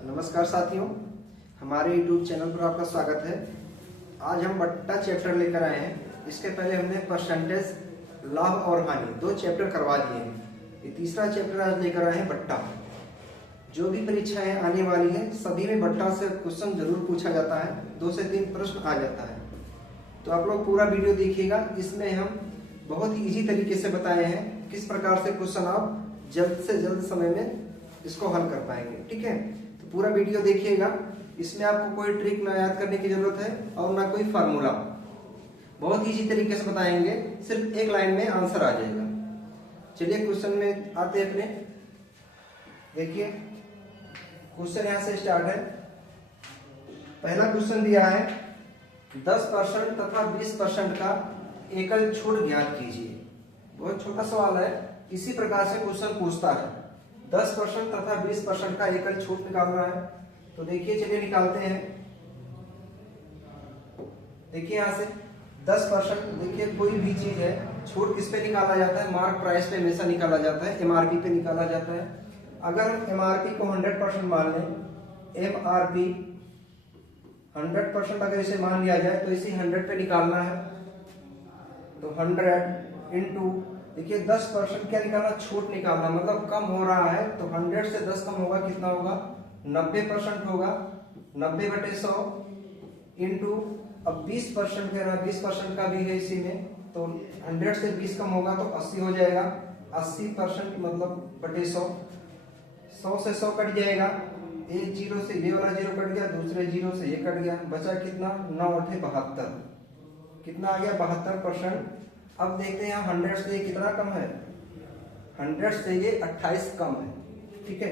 नमस्कार साथियों, हमारे YouTube चैनल पर आपका स्वागत है। आज हम बट्टा चैप्टर लेकर आए हैं। इसके पहले हमने परसेंटेज, लाभ और हानि दो चैप्टर करवा दिए हैं। ये तीसरा चैप्टर आज लेकर आए हैं बट्टा। जो भी परीक्षाएं आने वाली हैं सभी में बट्टा से क्वेश्चन जरूर पूछा जाता है, 2 से 3 प्रश्न आ जाता है। तो आप लोग पूरा वीडियो देखिएगा। इसमें हम बहुत ही इजी तरीके से बताए हैं किस प्रकार से क्वेश्चन आप जल्द से जल्द समय में इसको हल कर पाएंगे। ठीक है, तो पूरा वीडियो देखिएगा। इसमें आपको कोई ट्रिक ना याद करने की जरूरत है और ना कोई फार्मूला, बहुत इजी तरीके से बताएंगे। सिर्फ एक लाइन में आंसर आ जाएगा। चलिए क्वेश्चन में आते हैं अपने। देखिए क्वेश्चन यहां से स्टार्ट है। पहला क्वेश्चन दिया है 10% तथा 20% का एकल छूट ज्ञात कीजिए। बहुत छोटा सवाल है। इसी प्रकार से क्वेश्चन पूछता है 10% तथा 20% का एकल छूट निकालना है। तो देखिए, चलिए निकालते हैं। देखिए यहां से 10%, देखिए कोई भी चीज है, छूट किस पे निकाला जाता है? मार्क प्राइस पे हमेशा निकाला जाता है, एमआरपी पे निकाला जाता है। अगर एमआरपी को 100% मान लें, एमआरपी 100% अगर इसे मान लिया जाए तो इसे 100 पे निकालना है। तो 100 इंटू, देखिए 10% क्या निकालना? छूट निकालना, मतलब कम हो रहा है। तो 100 से 10 कम होगा, कितना होगा? 90% होगा। 90/100 इंटू, अब 20% कह रहा है, 20% का भी है इसी में। तो 100 से 20 कम होगा तो 80 हो जाएगा। 80% मतलब बटे 100। 100 से 100 कट जाएगा। एक जीरो से ये वाला जीरो कट गया, दूसरे जीरो से ये कट गया, बचा कितना? 9×8 = 72। कितना आ गया? 72%। अब देखते हैं यहाँ 100 से ये कितना कम है? 100 से ये 28 कम है। ठीक है,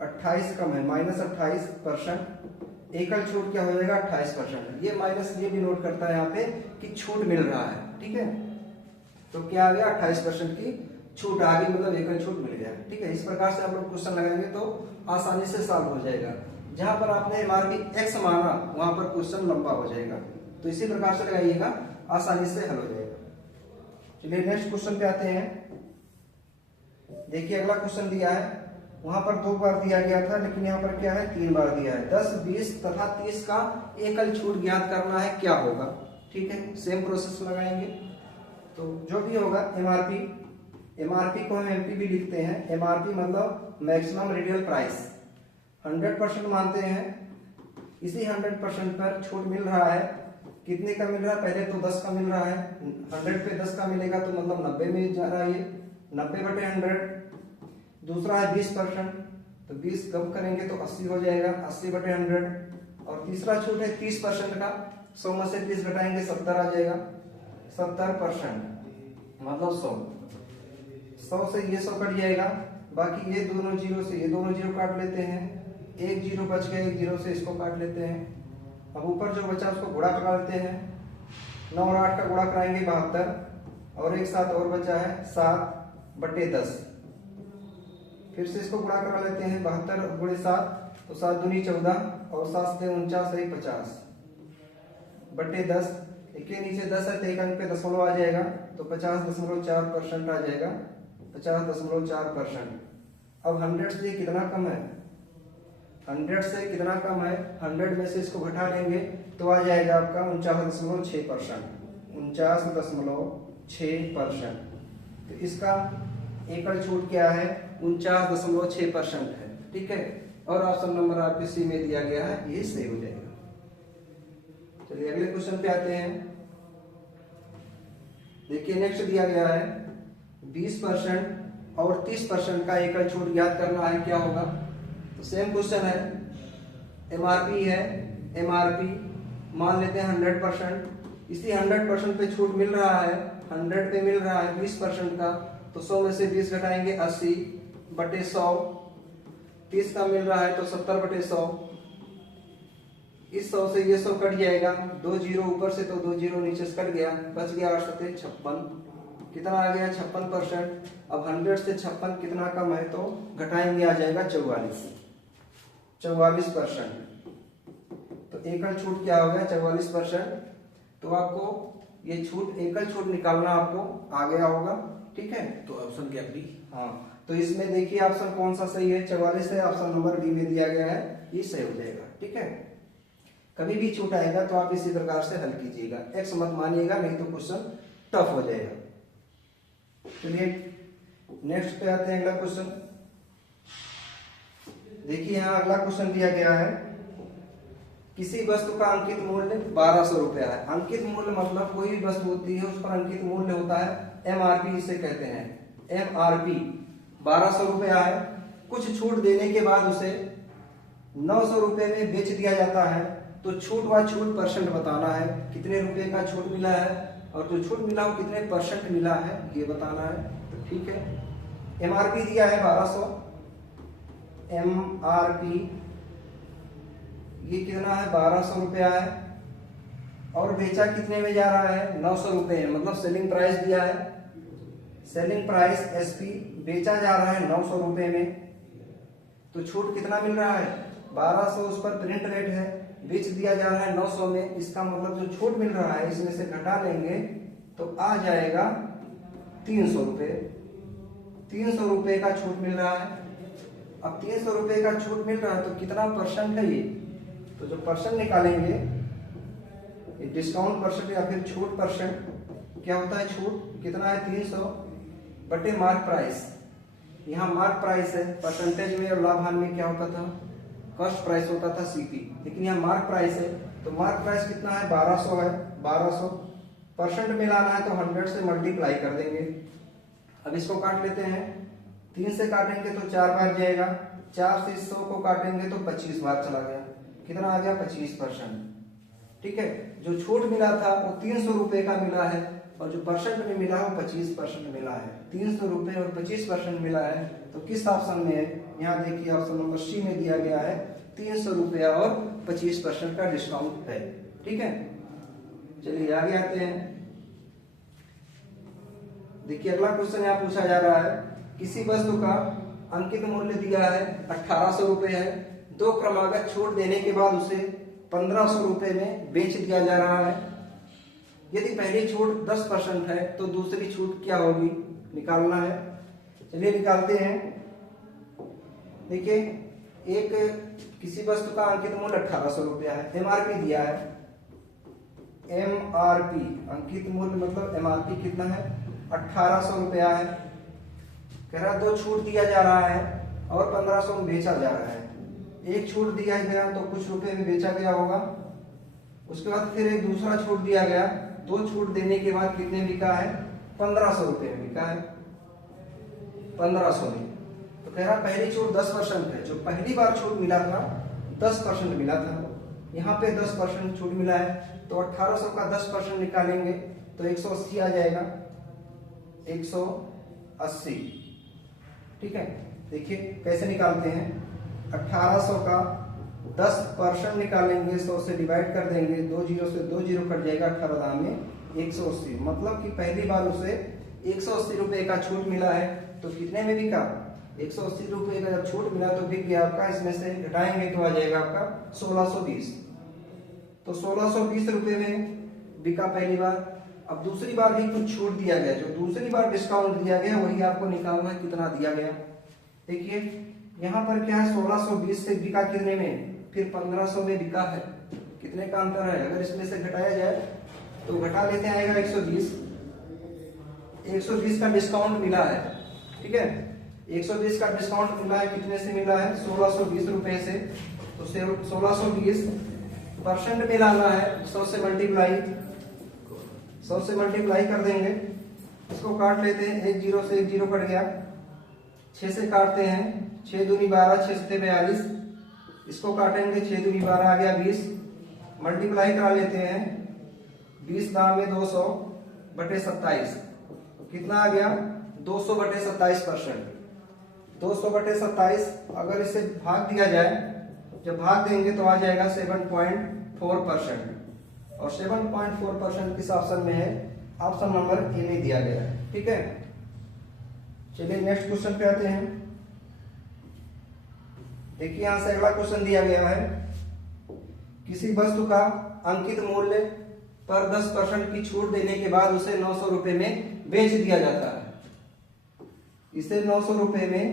28 कम है, -28%। एकल छूट क्या हो जाएगा? 28%। ये माइनस ये भी नोट करता है यहाँ पे कि छूट मिल रहा है। ठीक है, तो क्या आ गया? 28% की छूट आ गई, मतलब एकल छूट मिल गया। ठीक है, इस प्रकार से आप लोग क्वेश्चन लगाएंगे तो आसानी से सॉल्व हो जाएगा। जहां पर आपने एमआरपी x माना वहां पर क्वेश्चन लंबा हो जाएगा। तो इसी प्रकार से लगाइएगा, आसानी से हल हो जाएगा। चलिए नेक्स्ट क्वेश्चन पे आते हैं। देखिए अगला क्वेश्चन दिया है, वहां पर 2 बार दिया गया था, लेकिन यहाँ पर क्या है? 3 बार दिया है। 10, 20 तथा 30 का एकल छूट ज्ञात करना है, क्या होगा? ठीक है, सेम प्रोसेस लगाएंगे। तो जो भी होगा एमआरपी को हम एमपी भी लिखते हैं। एमआरपी मतलब मैक्सिमम रिटेल प्राइस। 100% मानते हैं, इसी 100% पर छूट मिल रहा है। कितने का मिल रहा है? पहले तो 10 का मिल रहा है। 100 पे 10 का मिलेगा तो मतलब 90 में जा रहा है ये, 90/100। दूसरा है 20%, तो 20 कम करेंगे तो 80 हो जाएगा, 80/100। और तीसरा छूट है 30% का, 100 में से 30 घटाएंगे 70 आ जाएगा, 70% मतलब 100। 100 से ये 100 कट जाएगा, बाकी ये दोनों जीरो से ये दोनों जीरो काट लेते हैं। एक जीरो बच गया, एक जीरो से इसको काट लेते हैं। अब ऊपर जो बचा उसको गुणा करा लेते हैं। 9 और 8 का गुणा कराएंगे 72, और एक 7 और बचा है 7/10। फिर से इसको गुणा करा लेते हैं। 72 गुणे 7 तो 7 दूनी 14 और 7 से 49 है 50/10। एक नीचे 10 है तो एक अंक पे दशमलव आ जाएगा, तो 50.4% आ जाएगा, 50.4%। अब 100 से कितना कम है? 100 से कितना कम है? 100 में से इसको घटा लेंगे तो आ जाएगा आपका 49.6%। 49.6%। तो इसका एकल छूट क्या है? 49.6% है। ठीक है, और ऑप्शन नंबर आपके सी में दिया गया है, ये सही हो जाएगा। चलिए अगले क्वेश्चन पे आते हैं। देखिए नेक्स्ट दिया गया है 20% और 30% का एकल छूट ज्ञात करना है, क्या होगा? तो सेम क्वेश्चन है। एमआरपी है, एमआरपी मान लेते हैं 100%। इसी 100% पे छूट मिल रहा है, 100 पे मिल रहा है 20% का, तो 100 में से 20 घटाएंगे 80/100। 30 का मिल रहा है तो 70/100। इस 100 से ये 100 कट जाएगा, 2 जीरो ऊपर से तो 2 जीरो नीचे से कट गया, बच गया 8 7 56। कितना आ गया? 56%। अब 100 से 56 कितना कम है? तो घटाएंगे, आ जाएगा 44%। तो एकल छूट क्या हो गया? 44%। तो आपको ये छूट, एकल छूट निकालना आपको आ गया होगा। ठीक है, तो ऑप्शन क्या प्लीज? हाँ, तो इसमें देखिए ऑप्शन कौन सा सही है, 44 है, ऑप्शन नंबर बी में दिया गया है, ये सही हो जाएगा। ठीक है, कभी भी छूट आएगा तो आप इसी प्रकार से हल कीजिएगा, एक्स मत मानिएगा नहीं तो क्वेश्चन टफ हो जाएगा। चलिए नेक्स्ट पे आते हैं, अगला क्वेश्चन देखिए। यहाँ अगला क्वेश्चन दिया गया है, किसी वस्तु का अंकित मूल्य 1200 रुपया है। अंकित मूल्य मतलब कोई भी वस्तु होती है उस पर अंकित मूल्य होता है एमआरपी, इसे कहते हैं एमआरपी। 1200 रुपया है, कुछ छूट देने के बाद उसे 900 रुपए में बेच दिया जाता है, तो छूट व छूट परसेंट बताना है, कितने रुपए का छूट मिला है और जो छूट मिला वो कितने परसेंट मिला है ये बताना है। तो ठीक है, एमआरपी दिया है 1200, एमआरपी ये कितना है 1200 रुपया है, और बेचा कितने में जा रहा है 900 रुपए, मतलब सेलिंग प्राइस दिया है, सेलिंग प्राइस एसपी, बेचा जा रहा है 900 रुपए में, तो छूट कितना मिल रहा है 1200, उस पर प्रिंट रेट है, बेच दिया जा रहा है 900 में, इसका मतलब जो छूट मिल रहा है इसमें से घटा लेंगे तो आ जाएगा 300 रुपए। 300 रुपए का छूट मिल रहा है। अब 300 रुपए का छूट मिल रहा है तो कितना परसेंट है ये, तो जो परसेंट निकालेंगे डिस्काउंट परसेंट या फिर छूट परसेंट, क्या होता है छूट कितना है 300 बटे मार्क प्राइस। यहाँ मार्क प्राइस है, परसेंटेज में और लाभ हानि में क्या होता था कॉस्ट प्राइस होता था सीपी, लेकिन यहाँ मार्क प्राइस है, तो मार्क प्राइस कितना है 1200 है, 1200 परसेंट मिलाना है तो 100 से मल्टीप्लाई कर देंगे। अब इसको काट लेते हैं, 3 से काटेंगे तो 4 बार जाएगा, 4 से 100 को काटेंगे तो 25 बार चला गया, कितना आ गया 25%। ठीक है, जो छूट मिला था वो 300 रुपए का मिला है और जो परसेंट में मिला वो 25% मिला है। 300 रुपए और 25% मिला है, तो किस ऑप्शन में है, यहाँ देखिए ऑप्शन नंबर सी में दिया गया है 300 रुपया और 25% का डिस्काउंट है। ठीक है, चलिए आगे आते हैं। देखिए अगला क्वेश्चन यहाँ पूछा जा रहा है, किसी वस्तु का अंकित मूल्य दिया है 1800 रुपए है, 2 क्रमागत छूट देने के बाद उसे 1500 रुपए में बेच दिया जा रहा है। यदि पहली छूट 10% है तो दूसरी छूट क्या होगी, निकालना है। चलिए निकालते हैं। देखिए एक किसी वस्तु का अंकित मूल्य 1800 रुपया है, एमआरपी दिया है, एमआरपी अंकित मूल्य मतलब एमआरपी कितना है 1800 रुपया है। कह रहा 2 छूट दिया जा रहा है और 1500 में बेचा जा रहा है। एक छूट दिया गया तो कुछ रुपए में बेचा गया होगा, उसके बाद फिर एक दूसरा छूट दिया गया, 2 छूट देने के बाद कितने बिका है 1500 रुपए में बिका है, 1500 में। तो कह रहा पहली छूट 10% है, जो पहली बार छूट मिला था 10% मिला था, यहाँ पे 10% छूट मिला है, तो 1800 का 10% निकालेंगे तो 180 आ जाएगा, 180। ठीक है, देखिए कैसे निकालते हैं, 1800 का 10% निकालेंगे, 100 से डिवाइड कर देंगे, 2 जीरो से 2 जीरो कट जाएगा, 18 दाम में 180, मतलब कि पहली बार उसे 180 रुपए का छूट मिला है, तो कितने में बिका 180 रुपए का जब छूट मिला तो बिक गया आपका, इसमें से घटाएंगे तो आ जाएगा आपका 1620, तो 1620 रुपए में बिका पहली बार। अब दूसरी बार भी कुछ छूट दिया गया, जो दूसरी बार डिस्काउंट दिया गया वही आपको निकालना है कितना दिया गया। देखिए यहाँ पर क्या है 1620 से बिका कितने में, फिर 1500 में बिका है, कितने का अंतर है, अगर इसमें से घटाया जाए तो घटा लेते हैं आएगा 120, 120 का डिस्काउंट मिला है। ठीक है, 120 का डिस्काउंट मिला है, कितने से मिला है 1620 रुपए से, तो 1620 परसेंट में लाना है, 100 से मल्टीप्लाई कर देंगे, इसको काट लेते हैं, 1 जीरो से 1 जीरो कट गया, 6 से काटते हैं, 6 दूनी 12, 6 से 42, इसको काटेंगे 6 दूनी 12 आ गया 20, मल्टीप्लाई करा लेते हैं, 20 दाम में 200 बटे 27, कितना आ गया 200 बटे 27%, 200 बटे 27, अगर इसे भाग दिया जाए, जब भाग देंगे तो आ जाएगा 7.4%, और 7.4% किस ऑप्शन में है, ऑप्शन नंबर ए में दिया गया है। ठीक है, चलिए नेक्स्ट क्वेश्चन पे आते हैं। देखिए यहां से अगला क्वेश्चन दिया गया है, किसी वस्तु का अंकित मूल्य पर 10% की छूट देने के बाद उसे 900 रुपए में बेच दिया जाता है। इसे 900 रुपए में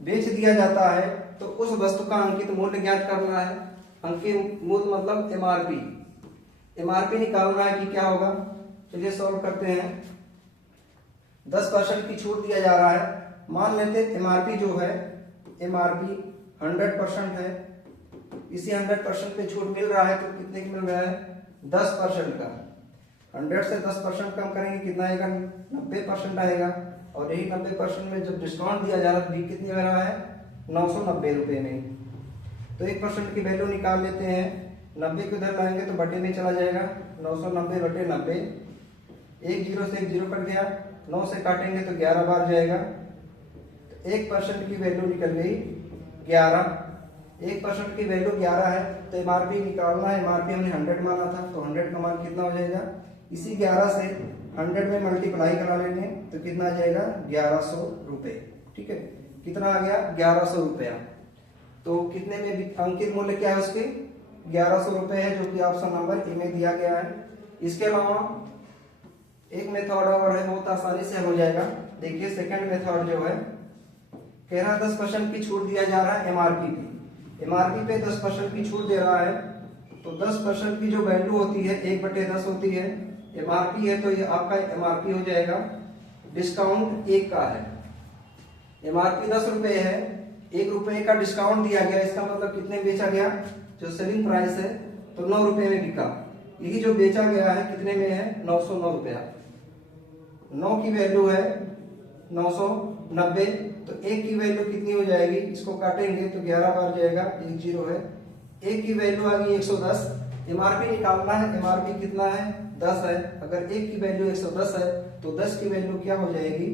बेच दिया जाता है, तो उस वस्तु का अंकित मूल्य ज्ञात करना है। अंकित मूल्य मतलब एमआरपी। एमआरपी निकालना है कि क्या होगा। चलिए सॉल्व करते हैं। 10% की छूट दिया जा रहा है। मान लेते एमआरपी जो है, एमआरपी 100% है। इसी 100% पे छूट मिल रहा है, तो कितने की मिल रहा है, 10% का। 100 से 10% कम करेंगे कितना आएगा, 90% आएगा। और यही 90% में जब डिस्काउंट दिया जा रहा है, कितने में रहा है, 990 रुपए में। तो 1% की वैल्यू निकाल लेते हैं। 90 को उधर लाएंगे तो बटे में चला जाएगा, 990 बटे 90। एक जीरो से एक जीरो कट गया, 9 से काटेंगे तो 11 बार जाएगा। तो 1% की वैल्यू निकल गई 11। 1% की वैल्यू 11 है, तो एमआरपी निकालना है। एमआरपी हमने 100 माना था, तो 100 का मान कितना हो जाएगा, इसी 11 से 100 में मल्टीप्लाई करा लेंगे तो कितना आ जाएगा, 1100 रुपए। ठीक है, कितना आ गया, 1100 रुपया। तो कितने में अंकित मूल्य क्या है उसके, 1100 रुपए है, जो कि ऑप्शन नंबर ए में दिया गया है। इसके अलावा एक मेथड और है, बहुत आसानी से हो जाएगा। देखिए सेकंड मेथड जो है, कह रहा है 10% की छूट दिया जा रहा है एमआरपी पे। एमआरपी पे 10% की छूट दे रहा है, तो 10% की जो वैल्यू होती है 1/10 होती है। एमआरपी है तो ये आपका एमआरपी हो जाएगा, डिस्काउंट 1 का है। एमआरपी 10 रुपए है, 1 रुपए का डिस्काउंट दिया गया, इसका मतलब कितने बेचा गया, जो सेलिंग प्राइस है तो 9 रुपए में बिका। यही जो बेचा गया है कितने में है, 909 रुपया। 9 की वैल्यू है 990, तो 1 की वैल्यू कितनी हो जाएगी, इसको काटेंगे तो 11 बार जाएगा, 1 जीरो है। 1 की वैल्यू आ गई 110। एमआरपी निकालना है, एमआरपी कितना है, 10 है। अगर 1 की वैल्यू 110 है, तो 10 की वैल्यू क्या हो जाएगी,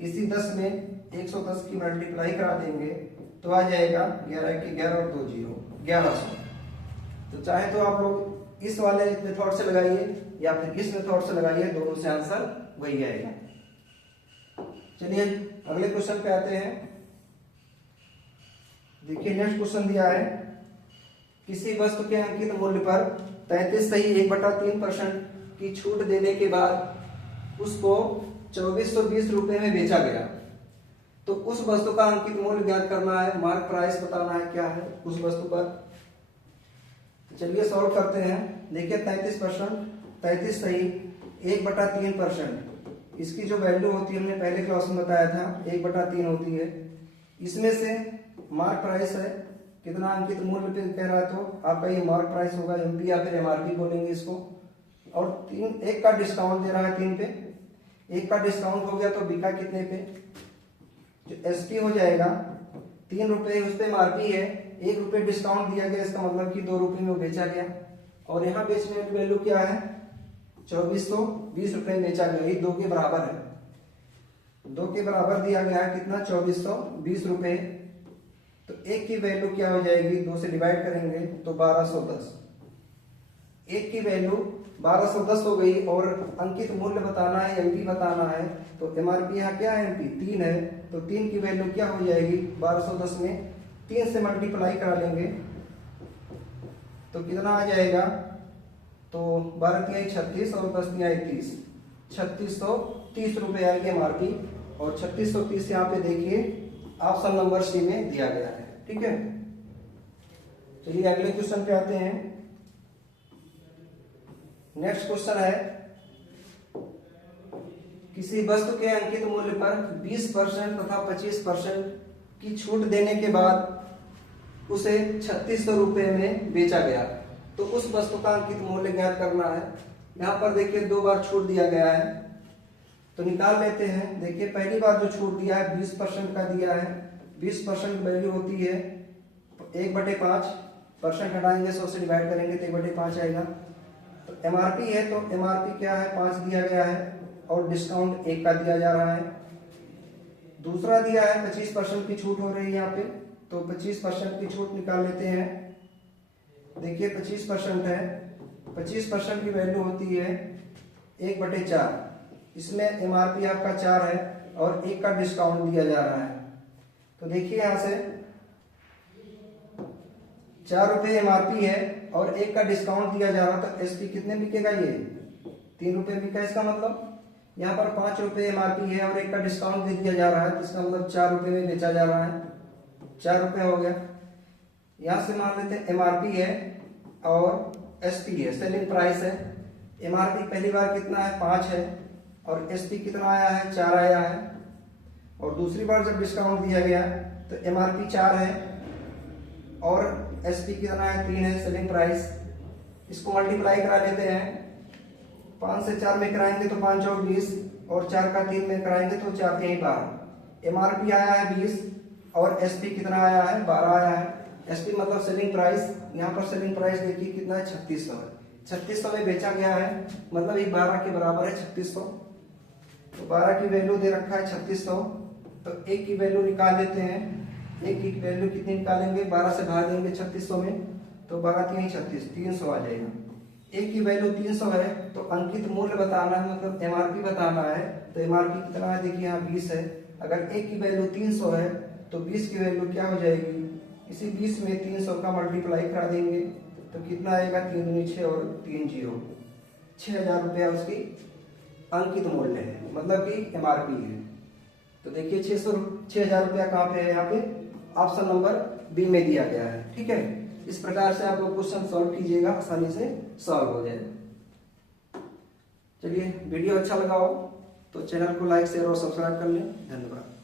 इसी 10 में 110 की मल्टीप्लाई करा देंगे तो आ जाएगा 11 की 11 और 2 जीरो, 1100। तो चाहे तो आप लोग इस वाले मेथड से लगाइए या फिर इस मेथड से लगाइए, दोनों से आंसर वही आएगा। चलिए अगले क्वेश्चन पे आते हैं। देखिए नेक्स्ट क्वेश्चन दिया है, किसी वस्तु के अंकित मूल्य पर 33 सही 1/3% की छूट देने के बाद उसको 2420 रुपए में बेचा गया, तो उस वस्तु का अंकित मूल्य ज्ञात करना है, मार्क प्राइस बताना है क्या है उस वस्तु पर। चलिए सॉल्व करते हैं। देखिए 33 सही 1/3%, इसकी जो वैल्यू होती है हमने पहले क्लास में बताया था 1/3 होती है। इसमें से मार्क प्राइस है, कितना अंकित मूल्य पे कह रहा है, तो आपका ये मार्क प्राइस होगा, एमपी या फिर एमआरपी बोलेंगे इसको। और 1 का डिस्काउंट दे रहा है 3 पे, 1 का डिस्काउंट हो गया तो बिका कितने पे, जो एसपी हो जाएगा 3 रुपए, उस पे एमआरपी है, 1 रुपए डिस्काउंट दिया गया, इसका मतलब कि 2 रुपए में वो बेचा गया। और यहाँ बेचने की वैल्यू क्या है, 2420 रुपए में बेचा गया, ये 2 के बराबर है। 2 के बराबर दिया गया है कितना, 2420 रुपए। तो 1 की वैल्यू क्या हो जाएगी, 2 से डिवाइड करेंगे तो 1210। 1 की वैल्यू 1210 हो गई, और अंकित मूल्य बताना है, एमपी बताना है। तो एमआरपी यहाँ क्या है, एमपी 3 है, तो 3 की वैल्यू क्या हो जाएगी, 1210 में 3 से मल्टीप्लाई करा लेंगे तो कितना आ जाएगा, तो 12 तिहाई 36 और 10 तिहाई 30, 3630 रुपए आएगी एमआरपी। और 3630 यहाँ पे देखिए ऑप्शन नंबर सी में दिया गया है। ठीक है, चलिए अगले क्वेश्चन पे आते हैं। नेक्स्ट क्वेश्चन है, किसी वस्तु के अंकित मूल्य पर 20% तथा 25% की छूट देने के बाद उसे 3600 रुपए में बेचा गया, तो उस वस्तु का अंकित मूल्य ज्ञात करना है। यहाँ पर देखिए 2 बार छूट दिया गया है, तो निकाल लेते हैं। देखिए पहली बार जो छूट दिया है 20% का दिया है, 20% वैल्यू होती है 1/5%, हटाएंगे 100 से डिवाइड करेंगे तो 1/5 आएगा। तो एमआरपी है, तो एमआरपी क्या है, 5 दिया गया है, और डिस्काउंट 1 का दिया जा रहा है। दूसरा दिया है 25% की छूट हो रही है यहाँ पे, तो 25% की छूट निकाल लेते हैं। देखिए 25% है, 25% की वैल्यू होती है 1/4, इसमें एमआरपी आपका 4 है और 1 का डिस्काउंट दिया जा रहा है। तो देखिए यहाँ से 4 रुपए एमआरपी है और 1 का डिस्काउंट दिया जा रहा, तो एसपी कितने बिकेगा, ये 3 रुपए बिका। इसका मतलब यहाँ पर 5 रुपये MRP है और एक का डिस्काउंट दे दिया जा रहा है, तो इसका मतलब 4 रुपये में बेचा जा रहा है, 4 रुपये हो गया। यहाँ से मान लेते हैं MRP है और SP है, सेलिंग प्राइस है। MRP पहली बार कितना है 5 है और SP कितना आया है 4 आया है, और दूसरी बार जब डिस्काउंट दिया गया तो MRP 4 है और SP कितना है 3 है, सेलिंग प्राइस। इसको मल्टीप्लाई करा लेते हैं, 5 से 4 में कराएंगे तो 5 और 20 और 4 का 3 में कराएंगे तो 4 3 12। MRP आया है 20 और SP कितना आया है 12 आया है। SP मतलब सेलिंग प्राइस, यहाँ पर सेलिंग प्राइस देखिए कितना है 3600 है, 3600 में बेचा गया है, मतलब ये 12 के बराबर है 3600। तो 12 की वैल्यू दे रखा है 3600, तो एक की वैल्यू निकाल लेते हैं। एक की वैल्यू कितनी निकालेंगे, 12 से भाग देंगे 3600 में, तो 12 3 36 300 आ जाएगा। एक की वैल्यू 300 है तो अंकित मूल्य बताना है, मतलब MRP बताना है। तो MRP कितना है देखिए यहाँ 20 है। अगर एक की वैल्यू 300 है तो 20 की वैल्यू क्या हो जाएगी, इसी 20 में 300 का मल्टीप्लाई करा देंगे तो कितना आएगा 3 दूनी 6 और 3 0, 6000 रुपया उसकी अंकित मूल्य है, मतलब कि MRP है। तो देखिए 6000 रुपया कहाँ पे है, यहाँ पे ऑप्शन नंबर बी में दिया गया है। ठीक है, इस प्रकार से आप लोग क्वेश्चन सॉल्व कीजिएगा, आसानी से सॉल्व हो जाएगा। चलिए, वीडियो अच्छा लगा हो तो चैनल को लाइक शेयर और सब्सक्राइब कर लें। धन्यवाद।